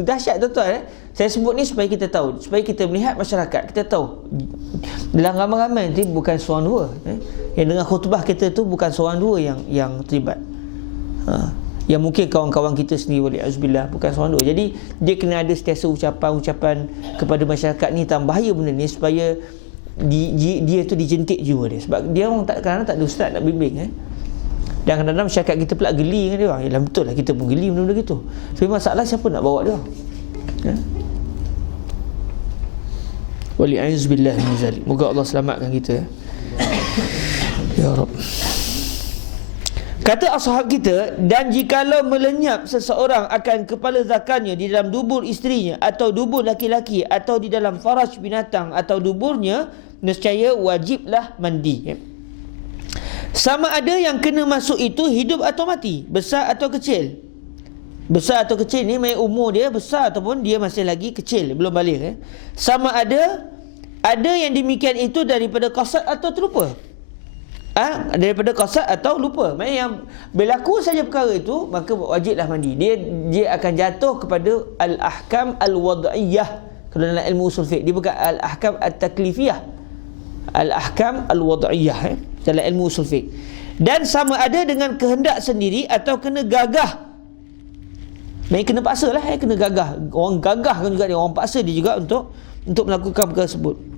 Dahsyat tuan-tuan. Saya sebut ni supaya kita tahu, supaya kita melihat masyarakat, kita tahu dalam ramai-ramai nanti bukan seorang dua. Yang dengar khutbah kita tu bukan seorang dua yang terlibat. yang mungkin kawan-kawan kita sendiri wali'azubillah bukan seorang dua. Jadi dia kena ada setiasa ucapan-ucapan kepada masyarakat ni tentang bahaya benda ni, supaya dia tu dijentik jiwa dia. Sebab dia orang kadang-kadang tak ada ustaz nak bimbing Dan kadang-kadang masyarakat kita pula geli dengan dia orang. Yalah betul lah, kita pun geli benda-benda gitu. Tapi masalah siapa nak bawa dia? Wali'azubillah min zalik. Moga Allah selamatkan kita. Ya Rabb. Kata ashab kita, dan jikalau melenyap seseorang akan kepala zakarnya di dalam dubur isterinya atau dubur laki-laki atau di dalam faraj binatang atau duburnya, nescaya wajiblah mandi. Sama ada yang kena masuk itu hidup atau mati, besar atau kecil. Besar atau kecil ni main umur dia besar ataupun dia masih lagi kecil, belum balik. Sama ada yang demikian itu daripada qasad atau terlupa. Daripada qasad atau lupa. Maksudnya yang berlaku saja perkara itu, maka wajiblah mandi. Dia akan jatuh kepada al-ahkam al-wad'iyah. Kalau dalam ilmu usul fiqh, dia bukan al-ahkam at-taklifiyah. Al-ahkam al-wad'iyah dalam ilmu usul fiqh. Dan sama ada dengan kehendak sendiri atau kena gagah. Maksudnya kena paksa lah, kena gagah. Orang gagah kan juga dia, orang paksa dia juga untuk melakukan perkara tersebut.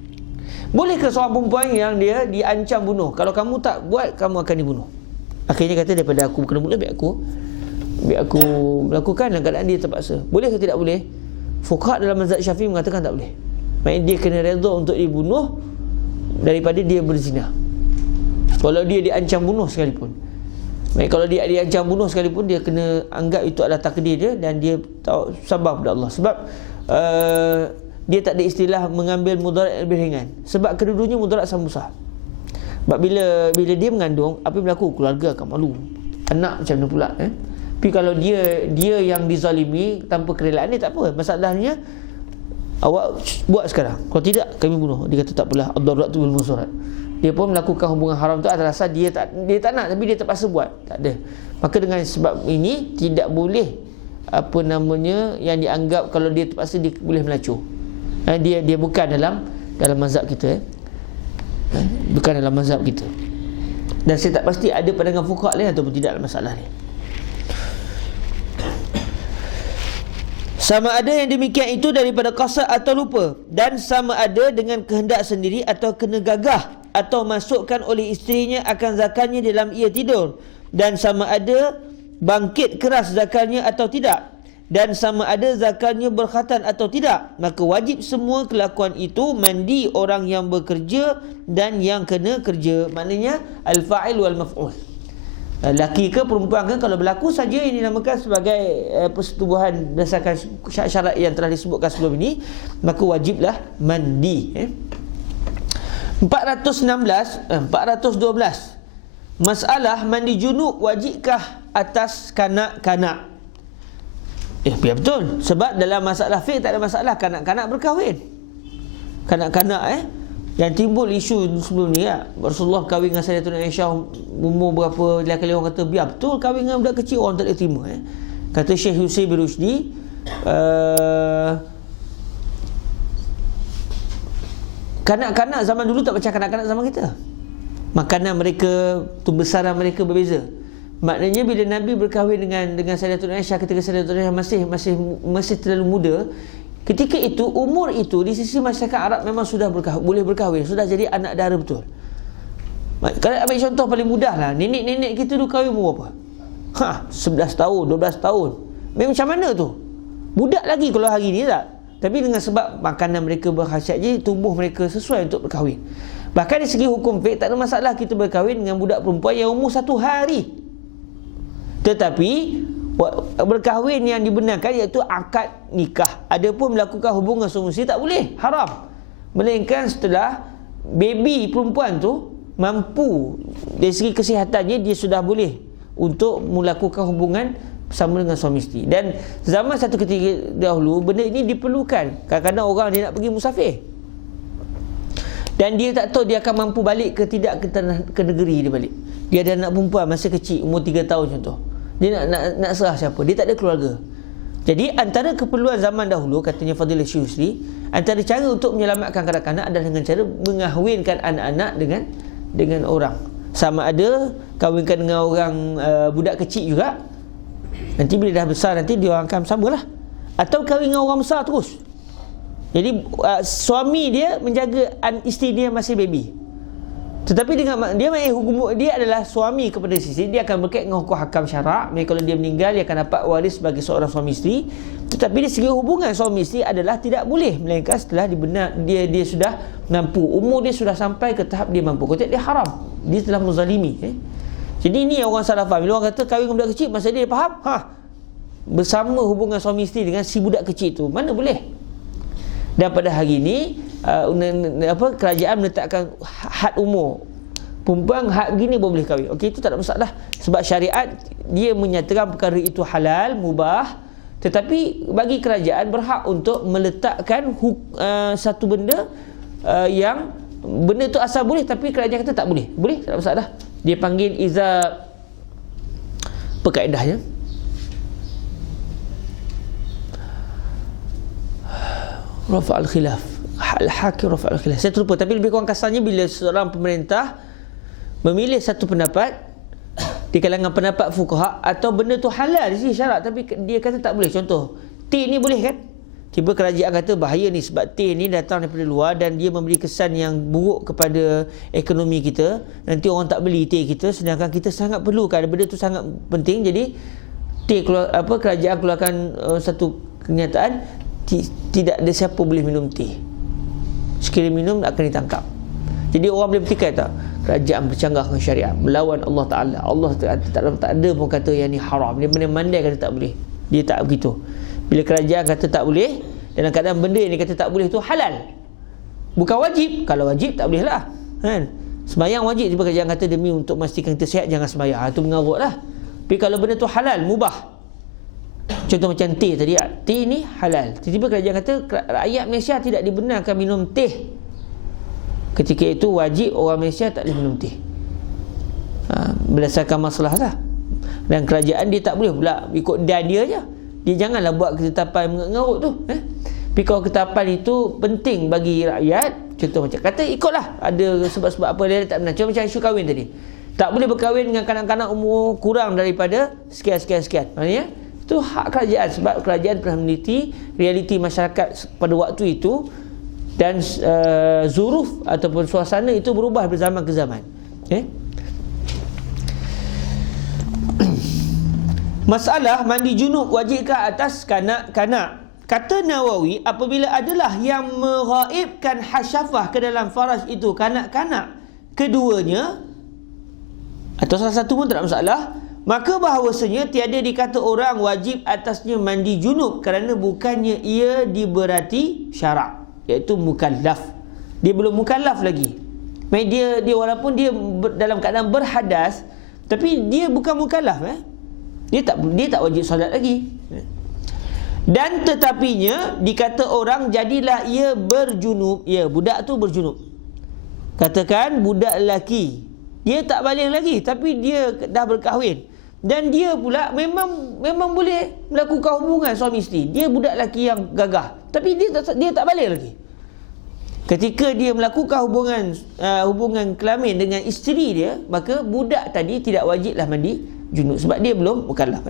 Bolehkah seorang perempuan yang dia diancam bunuh, kalau kamu tak buat, kamu akan dibunuh? Akhirnya kata, daripada aku kena bunuh, biar aku melakukan dalam keadaan dia terpaksa. Boleh ke tidak boleh? Fuqaha dalam mazhab Syafi'i mengatakan tak boleh. Maksudnya dia kena redha untuk dibunuh daripada dia berzina, walau dia diancam bunuh sekalipun. Maksudnya kalau dia diancam bunuh sekalipun, dia kena anggap itu adalah takdir dia, dan dia tahu sabar kepada Allah. Sebab dia tak ada istilah mengambil mudarat lebih ringan, sebab kedua-duanya mudarat sama besar. Sebab bila dia mengandung, apa yang berlaku? Keluarga akan malu, anak macam mana pula Tapi kalau dia yang dizalimi tanpa kerelaan dia, tak apa. Masalahnya awak buat sekarang, kalau tidak kami bunuh. Dia kata tak apalah, ad-daruratu bil mudarat. Dia pun melakukan hubungan haram tu atas dasar dia tak nak, tapi dia terpaksa buat. Tak ada. Maka dengan sebab ini tidak boleh yang dianggap kalau dia terpaksa dia boleh melacur. Dia bukan dalam mazhab kita. Bukan dalam mazhab kita. Dan saya tak pasti ada pandangan fuqaha lain ataupun tidak dalam masalah ni. Sama ada yang demikian itu daripada qasad atau lupa, dan sama ada dengan kehendak sendiri atau kena gagah atau masukkan oleh isterinya akan zakarnya dalam ia tidur, dan sama ada bangkit keras zakarnya atau tidak, dan sama ada zakarnya berkhatan atau tidak, maka wajib semua kelakuan itu mandi orang yang bekerja dan yang kena kerja. Maknanya al-fa'il wal maf'ul. Laki ke perempuan ke, kalau berlaku saja yang dinamakan sebagai persetubuhan berdasarkan syarat yang telah disebutkan sebelum ini, maka wajiblah mandi. 412 masalah mandi junub wajibkah atas kanak-kanak? Biar betul. Sebab dalam masalah fiqh tak ada masalah kanak-kanak berkahwin. Kanak-kanak yang timbul isu sebelum ni Rasulullah kahwin dengan Sayyidatuna Aisyah umur berapa, laki-laki orang kata biar betul kahwin dengan budak kecil, orang tak boleh terima. Kata Syekh Hussein bin Rushdi, kanak-kanak zaman dulu tak macam kanak-kanak zaman kita. Makanan mereka, tumbesaran mereka berbeza. Maknanya bila Nabi berkahwin dengan Sayyidatuna Aisyah, ketika Sayyidatuna Aisyah masih terlalu muda, ketika itu umur itu di sisi masyarakat Arab memang sudah boleh berkahwin, sudah jadi anak dara betul. Kalau ambil contoh paling mudah lah, nenek-nenek kita dulu kahwin umur berapa? 11 tahun, 12 tahun. Macam mana tu? Budak lagi kalau hari ni tak. Tapi dengan sebab makanan mereka berkhasiat, je tubuh mereka sesuai untuk berkahwin. Bahkan dari segi hukum fiqh tak ada masalah kita berkahwin dengan budak perempuan yang umur 1 hari. Tetapi berkahwin yang dibenarkan iaitu akad nikah. Adapun melakukan hubungan suami isteri tak boleh, haram. Melainkan setelah baby perempuan tu mampu dari segi kesihatannya, dia sudah boleh untuk melakukan hubungan bersama dengan suami isteri. Dan zaman satu ketika dahulu benda ini diperlukan. Kadang-kadang orang dia nak pergi musafir dan dia tak tahu dia akan mampu balik ke tidak ke negeri dia balik. Dia ada anak perempuan masih kecil, umur 3 tahun contoh. Dia nak serah siapa? Dia tak ada keluarga. Jadi antara keperluan zaman dahulu, katanya Fadilah Syekh Husri, antara cara untuk menyelamatkan kanak-kanak adalah dengan cara mengahwinkan anak-anak dengan orang. Sama ada kahwinkan dengan orang budak kecil juga, Nanti bila dah besar, nanti dia orang akan bersama lah. Atau kahwin dengan orang besar terus. Jadi suami dia menjaga isteri dia masih baby. Tetapi dengan dia hukum dia adalah suami kepada isteri, dia akan berkait dengan hukum hakam syarak. Kalau dia meninggal, dia akan dapat waris sebagai seorang suami isteri. Tetapi dari segi hubungan suami isteri adalah tidak boleh, melainkan setelah dia sudah mampu, umur dia sudah sampai ke tahap dia mampu. Kalau tidak, dia haram, dia telah menzalimi. Jadi ini yang orang salah faham. Bila orang kata kahwin dengan budak kecil, masa dia faham bersama hubungan suami isteri dengan si budak kecil itu, mana boleh. Dan pada hari ini kerajaan menetapkan had umur perempuan, had begini boleh kahwin. Okey, itu tak ada masalah, sebab syariat dia menyatakan perkara itu halal, mubah. Tetapi bagi kerajaan berhak untuk meletakkan satu benda yang benda tu asal boleh, tapi kerajaan kata tak boleh. Boleh, tak ada masalah. Dia panggil iza perkaedahnya rafa'al khilaf. Al-hakim rafa'al khilaf. Saya terlupa, tapi lebih kurang kasarnya bila seorang pemerintah memilih satu pendapat di kalangan pendapat fuqaha, atau benda tu halal di sisi syarak tapi dia kata tak boleh. Contoh, teh ni boleh kan? Tiba kerajaan kata bahaya ni sebab teh ni datang daripada luar dan dia memberi kesan yang buruk kepada ekonomi kita. Nanti orang tak beli teh kita, sedangkan kita sangat perlukan, benda tu sangat penting. Jadi teh kerajaan keluarkan satu kenyataan, tidak ada siapa boleh minum teh. Sekiranya minum akan ditangkap. Jadi orang boleh bertikai tak? Kerajaan bercanggah dengan syariat, melawan Allah Ta'ala. Allah tak ada pun kata yang ni haram. Dia pandai kata tak boleh. Dia tak begitu. Bila kerajaan kata tak boleh, dalam keadaan benda yang dia kata tak boleh tu halal, bukan wajib. Kalau wajib tak boleh lah kan? Semayang wajib, tiba kerajaan kata demi untuk memastikan kita sihat jangan semayang, itu mengarut lah. Tapi kalau benda tu halal, mubah, contoh macam teh tadi, teh ni halal. Tiba-tiba kerajaan kata rakyat Malaysia tidak dibenarkan minum teh. Ketika itu wajib orang Malaysia tak boleh minum teh. Berdasarkan masalah lah. Dan kerajaan dia tak boleh pula ikut dan dia je. Dia janganlah buat ketetapan mengarut tu. Tapi kalau ketetapan itu penting bagi rakyat, contoh macam kata ikutlah, ada sebab-sebab apa dia tak benar. Contoh macam isu kahwin tadi, tak boleh berkahwin dengan kanak-kanak umur kurang daripada sekian. Maknanya itu hak kerajaan, sebab kerajaan telah meneliti realiti masyarakat pada waktu itu, dan zuruf ataupun suasana itu berubah berzaman ke zaman. Masalah mandi junub wajibkah atas kanak-kanak? Kata Nawawi, apabila adalah yang menghaibkan hasyafah ke dalam faraj itu kanak-kanak keduanya, atau salah satu pun tak ada masalah, maka bahawasanya tiada dikata orang wajib atasnya mandi junub, kerana bukannya ia diberati syarak, iaitu mukallaf. Dia belum mukallaf lagi. Dia walaupun dia dalam keadaan berhadas, tapi dia bukan mukallaf. Dia tak wajib solat lagi. Dan tetapinya dikata orang jadilah ia berjunub. Ya, budak tu berjunub. Katakan budak lelaki, dia tak balik lagi, tapi dia dah berkahwin, dan dia pula memang boleh melakukan hubungan suami isteri. Dia budak lelaki yang gagah, tapi dia tak balik lagi. Ketika dia melakukan hubungan kelamin dengan isteri dia, maka budak tadi tidak wajiblah mandi junub, sebab dia belum mukallaf.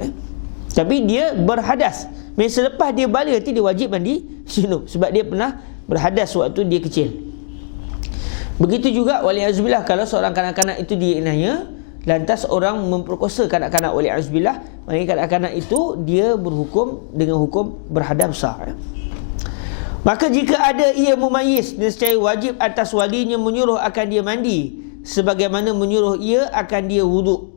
Tapi dia berhadas. Selepas dia balik nanti dia wajib mandi junub, sebab dia pernah berhadas waktu dia kecil. Begitu juga wali'azubillah, kalau seorang kanak-kanak itu diinaya, lantas orang memperkosa kanak-kanak, wali'azubillah, maka kanak-kanak itu dia berhukum dengan hukum berhadas besar. Maka jika ada ia mumayyiz, nescaya wajib atas walinya menyuruh akan dia mandi, sebagaimana menyuruh ia akan dia wuduk.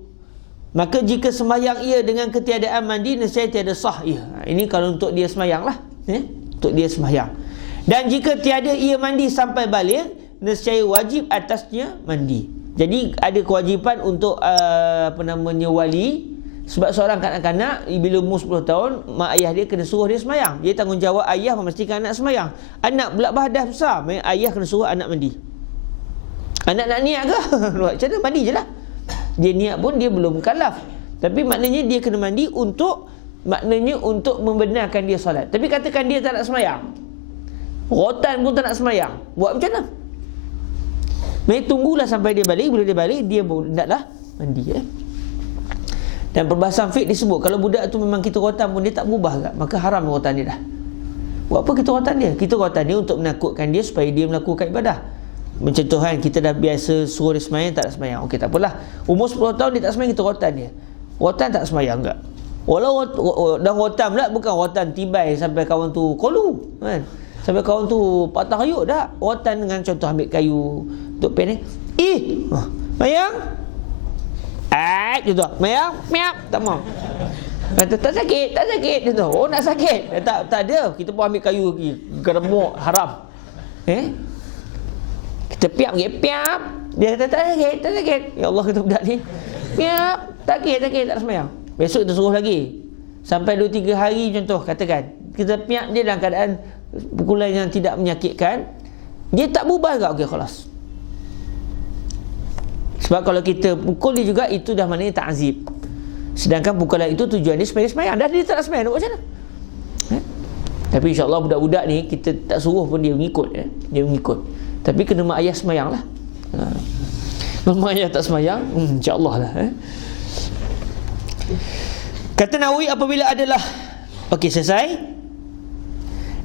Maka jika sembahyang ia dengan ketiadaan mandi, nescaya tiada sah ia. Ini kalau untuk dia sembahyang lah, untuk dia sembahyang. Dan jika tiada ia mandi sampai balik, nescaya wajib atasnya mandi. Jadi ada kewajipan untuk wali. Sebab seorang kanak-kanak bila umur 10 tahun, mak ayah dia kena suruh dia sembahyang. Dia tanggungjawab ayah memastikan anak sembahyang. Anak pula berhadas besar, ayah kena suruh anak mandi. Anak nak niat ke? Macam mana? Mandi je lah. Dia niat pun dia belum mukallaf, tapi maknanya dia kena mandi untuk membenarkan dia solat. Tapi katakan dia tak nak sembahyang, rotan pun tak nak sembahyang, buat macam mana? Tunggulah sampai dia balik. Bila dia balik, dia hendaklah mandi. Dan perbahasan fiqh disebut kalau budak tu memang kita rotan pun dia tak berubah tak, maka haram rotan dia dah. Buat apa kita rotan dia? Kita rotan dia untuk menakutkan dia supaya dia melakukan ibadah. Mencontohkan kita dah biasa suruh dia semayang, tak nak semayang. Okey, tak apalah. Umur 10 tahun dia tak semayang, kita rotan dia. Rotan tak semayang enggak. Walau dah rotan pula, bukan rotan tibai sampai kawan tu kolu kan. Sampai kawan tu patah kayuk dah. Rotan dengan contoh ambil kayu untuk pen ni. Mayang. Gitu. Mayang, miap, tak mau. Kata tak sakit gitu. Oh nak sakit. Tak ada. Kita pun ambil kayu lagi. Geremuk haram. Kita piap. Dia kata tak sakit. Ya Allah, kata budak ni. Piap, sakit tak semayang. Besok kita suruh lagi. Sampai 2-3 hari contoh katakan. Kita piap dia dalam keadaan pukulan yang tidak menyakitkan. Dia tak berubah juga. Okey, khalas. Sebab kalau kita pukul dia juga, itu dah maknanya ta'zib. Sedangkan pukulan itu tujuan dia supaya dia semayang. Dah dia tak nak semayang, nak buat macam mana? Tapi insyaAllah budak-budak ni kita tak suruh pun dia mengikut. Dia mengikut. Tapi kena mak ayah semayang lah. Mak ayah tak semayang, insyaAllah lah. Kata Nawawi, apabila adalah okey, selesai.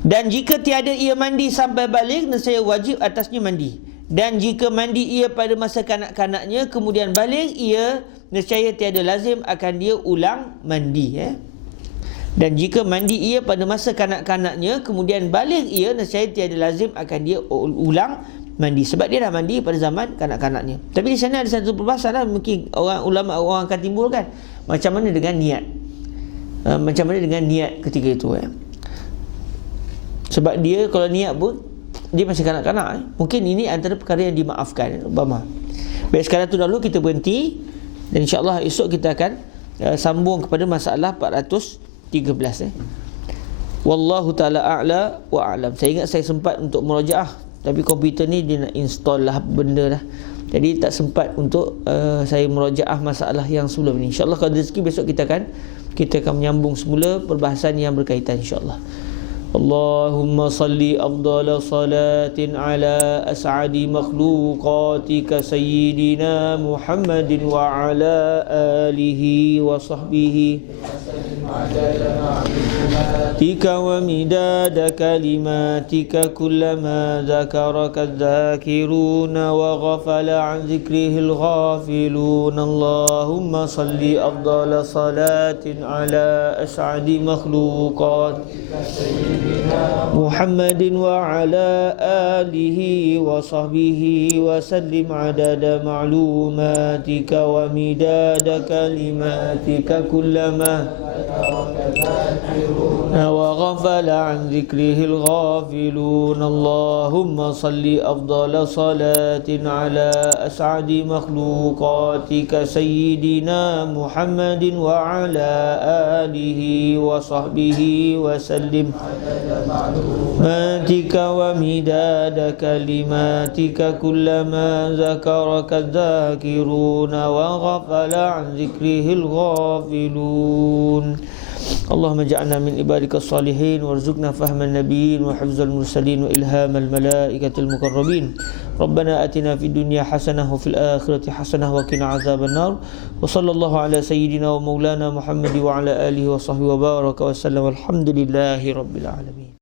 Dan jika tiada ia mandi sampai balik, nescaya wajib atasnya mandi. Dan jika mandi ia pada masa kanak-kanaknya, kemudian balik ia, nescaya tiada lazim akan dia ulang mandi. Dan jika mandi ia pada masa kanak-kanaknya, kemudian balik ia, nescaya tiada lazim akan dia ulang mandi. Sebab dia dah mandi pada zaman kanak-kanaknya. Tapi di sana ada satu perbahasan lah, mungkin orang akan timbulkan. Macam mana dengan niat? Macam mana dengan niat ketika itu? Sebab dia kalau niat pun dia masih kanak-kanak. Mungkin ini antara perkara yang dimaafkan, Obama. Baik, sekarang tu dahulu kita berhenti. Dan insyaAllah esok kita akan sambung kepada masalah 413. Wallahu ta'ala a'la wa a'lam. Saya ingat saya sempat untuk murajaah, tapi komputer ni dia nak install lah benda dah. Jadi tak sempat untuk saya murajaah masalah yang sebelum ni. InsyaAllah kalau rezeki besok kita akan menyambung semula perbahasan yang berkaitan, insyaAllah. Allahumma salli afdala salatin ala as'adi makhluqatika sayyidina Muhammadin wa ala alihi wa sahbihi tika wa midada kalimatika kullama dhakaraka dhakiruna wa ghafala an zikrihil ghafilun. Allahumma salli afdala salatin ala as'adi makhluqatika Muhammadin wa ala alihi wa sahbihi wa sallim adada ma'lumatika wa midada kalimatika kullama wa ghafala an zikrihil ghafilun. Allahumma salli afdala salatin ala as'adi makhluqatika sayyidina Muhammadin wa ala alihi wa sahbihi wa sallim matika wa midada kalimatika kullama zakaraka dzakiruna wa ghafala an zikrihil ghafilun. Allahumma ja'alna min ibadika salihin warzuqna fahman nabiyyin wa hifzal mursalin wa ilhamal malaikatil muqarrabin. Rabbana atina fid dunya hasanah wa fil akhirati hasanah wa qina azaban nar. Wa sallallahu ala sayyidina wa maulana Muhammad wa ala alihi wa sahbihi wa baraka wa sallam. Alhamdulillahi rabbil alamin.